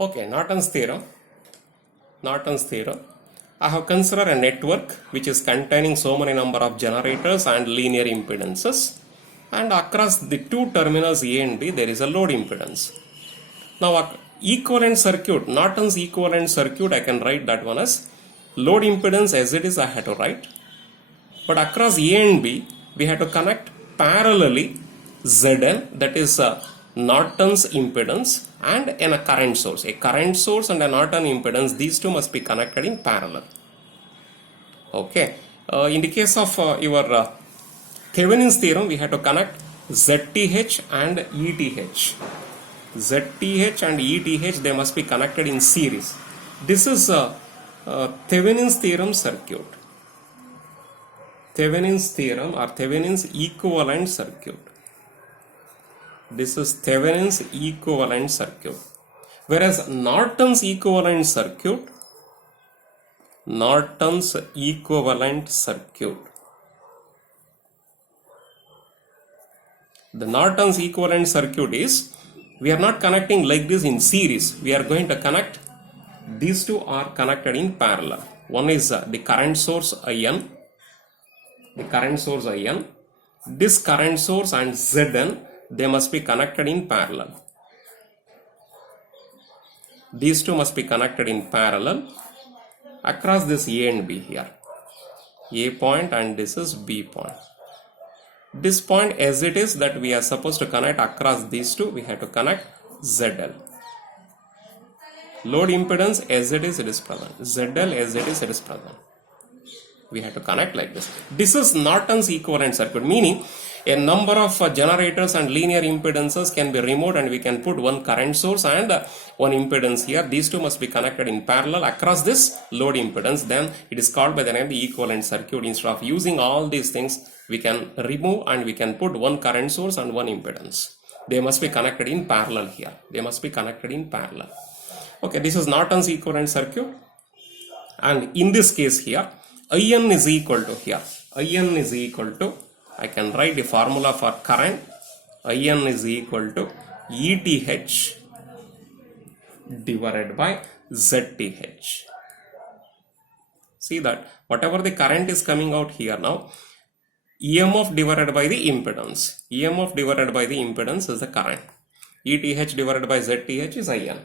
Okay, Norton's theorem. Norton's theorem. I have considered a network which is containing so many number of generators and linear impedances, and across the two terminals A and B there is a load impedance. Now equivalent circuit, Norton's equivalent circuit, I can write that one as load impedance as it is I had to write, but across A and B we have to connect parallelly ZL, that is Norton's impedance, and a current source. A current source and a Norton impedance, these two must be connected in parallel. Okay. In the case of your Thevenin's theorem, we have to connect ZTH and ETH. ZTH and ETH, they must be connected in series. This is Thevenin's theorem circuit. Thevenin's theorem or Thevenin's equivalent circuit. This is Thevenin's equivalent circuit. Whereas Norton's equivalent circuit, the Norton's equivalent circuit is, we are not connecting like this in series. We are going to connect, these two are connected in parallel. One is the current source IN. This current source and Zn, they must be connected in parallel. These two must be connected in parallel across this A and B here. A point and this is B point. This point as it is that we are supposed to connect across these two, we have to connect ZL. Load impedance as it is present. ZL as it is present. We have to connect like this. This is Norton's equivalent circuit, meaning a number of generators and linear impedances can be removed and we can put one current source and one impedance here. These two must be connected in parallel across this load impedance. Then it is called by the name the equivalent circuit. Instead of using all these things, we can remove and we can put one current source and one impedance. They must be connected in parallel here. Okay, this is Norton's equivalent circuit. And in this case here, IN is equal to, I can write the formula for current. IN is equal to ETH divided by ZTH. See that whatever the current is coming out here now, EMF divided by the impedance. EMF divided by the impedance is the current. ETH divided by ZTH is IN.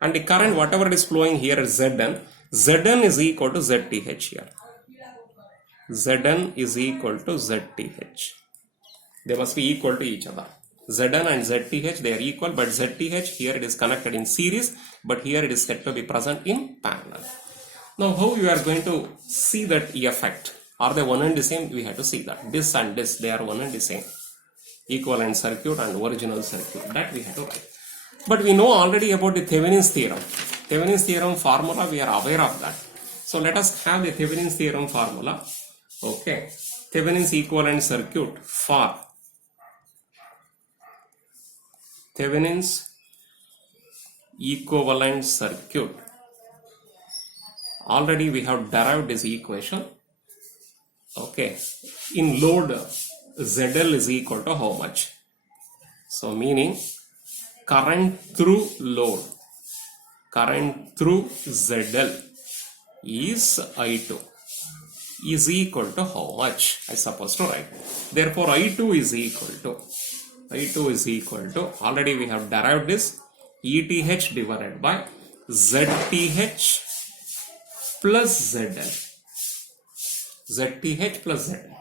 And the current, whatever it is flowing here is Zn. Zn is equal to ZTH here. Zn is equal to ZTH. They must be equal to each other. Zn and ZTH, they are equal, but ZTH here it is connected in series, but here it is said to be present in parallel. Now how you are going to see that effect? Are they one and the same? We have to see that. This and this, they are one and the same. Equivalent circuit and original circuit. That we have to write. But we know already about the Thevenin's theorem. Thevenin's theorem formula, we are aware of that. So let us have the Thevenin's theorem formula. Okay. Thevenin's equivalent circuit for Thevenin's equivalent circuit. Already we have derived this equation. Okay. In load, ZL is equal to how much? So meaning current through load, current through ZL is I2 is equal to how much? I suppose to write. Therefore I2 is equal to, already we have derived this, ETH divided by ZTH plus ZL. ZTH plus ZL.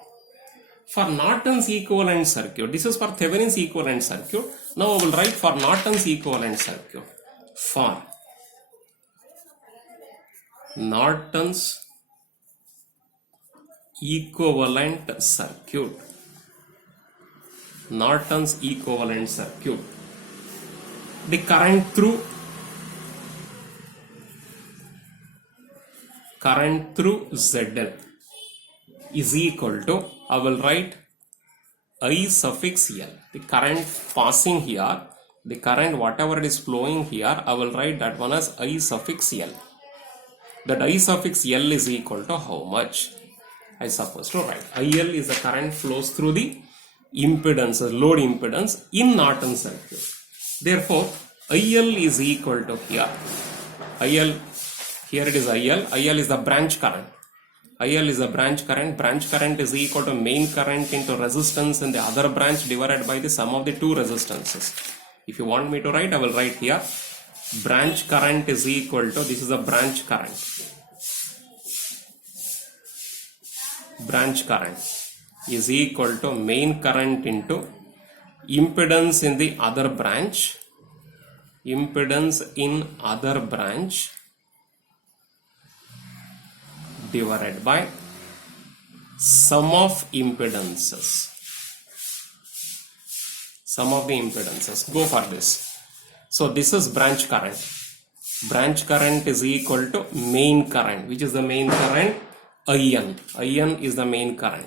For Norton's equivalent circuit, this is for Thevenin's equivalent circuit. Now I will write for Norton's equivalent circuit. For Norton's equivalent circuit. The current through ZL is equal to, I will write I suffix L. The current passing here, the current whatever it is flowing here, I will write that one as I suffix L. That I suffix L is equal to how much? I suppose to write. IL is the current flows through the impedance, load impedance in Norton circuit. Therefore, IL is equal to here. IL, here it is IL. IL is the branch current. IL is the branch current. Branch current is equal to main current into resistance in the other branch divided by the sum of the two resistances. If you want me to write, I will write here. Branch current is equal to, this is the branch current. Branch current is equal to main current into impedance in the other branch. Impedance in other branch divided by sum of impedances. Sum of the impedances. Go for this. So this is branch current. Branch current is equal to main current. Which is the main current? IN. IN is the main current.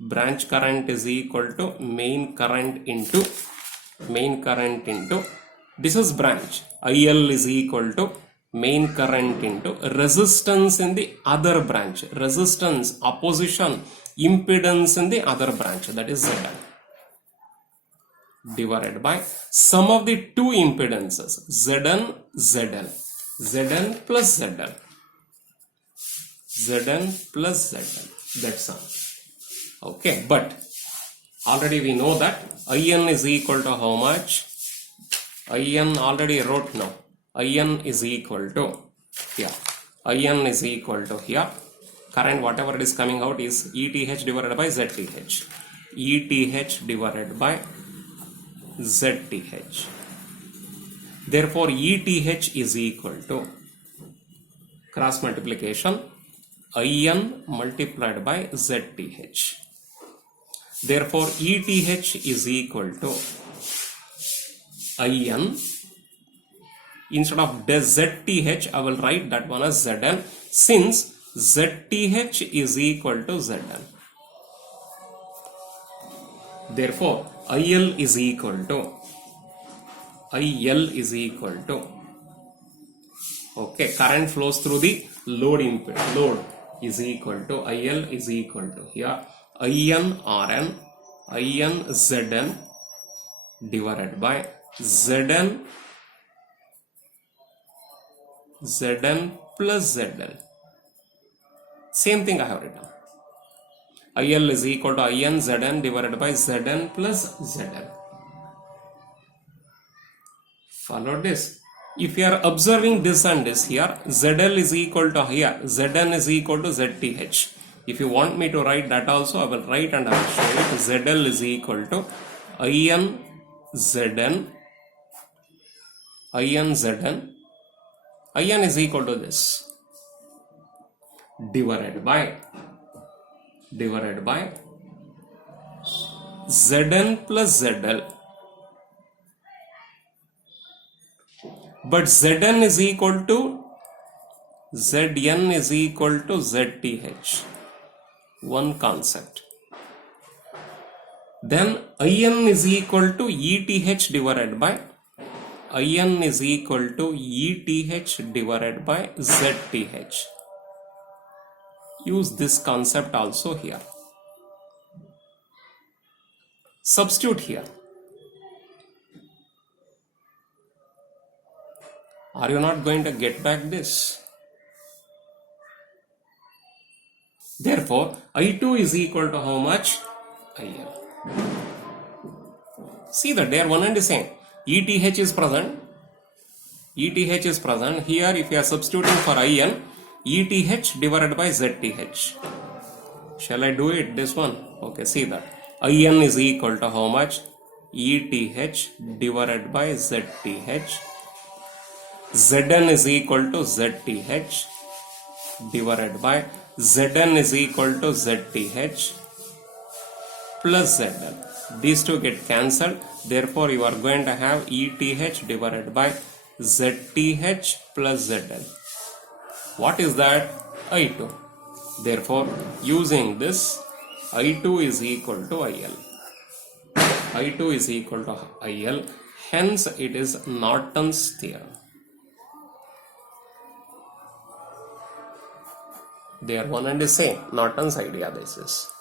Branch current is equal to main current into this is branch. IL is equal to main current into resistance in the other branch. Resistance, opposition, impedance in the other branch, that is ZL, divided by sum of the two impedances, Zn, ZL. Zn plus ZL. Zn plus ZL. That's all. Okay, but already we know that IN is equal to how much? IN already wrote now. IN is equal to here. IN is equal to here. Current whatever it is coming out is ETH divided by ZTH. ETH divided by ZTH. Therefore, ETH is equal to cross multiplication IN multiplied by ZTH. Therefore, ETH is equal to IN. Instead of ZTH, I will write that one as Zn, since ZTH is equal to Zn. Therefore, IL is equal to okay, current flows through the load is equal to IL is equal to here IN RN IN Zn divided by Zn plus ZL. Same thing I have written. IL is equal to IN Zn divided by Zn plus ZL. Follow this. If you are observing this and this here, ZL is equal to here, Zn is equal to ZTH. If you want me to write that also, I will write and I will show it. ZL is equal to IN Zn. IN is equal to this divided by Zn plus ZL. But Zn is equal to Zn is equal to ZTH. One concept. Then IN is equal to ETH divided by ZTH. Use this concept also here. Substitute here. Are you not going to get back this? Therefore, I2 is equal to how much? IL. See that they are one and the same. ETH is present. ETH is present. Here, if you are substituting for IN, ETH divided by ZTH. Shall I do it? This one? Okay, see that. IN is equal to how much? ETH divided by ZTH. Zn is equal to ZTH divided by Zn is equal to ZTH plus ZL. These two get cancelled. Therefore, you are going to have ETH divided by ZTH plus ZL. What is that? I2. Therefore, using this, I2 is equal to IL. I2 is equal to IL. Hence, it is Norton's theorem. They are one and the same. Norton's idea this is.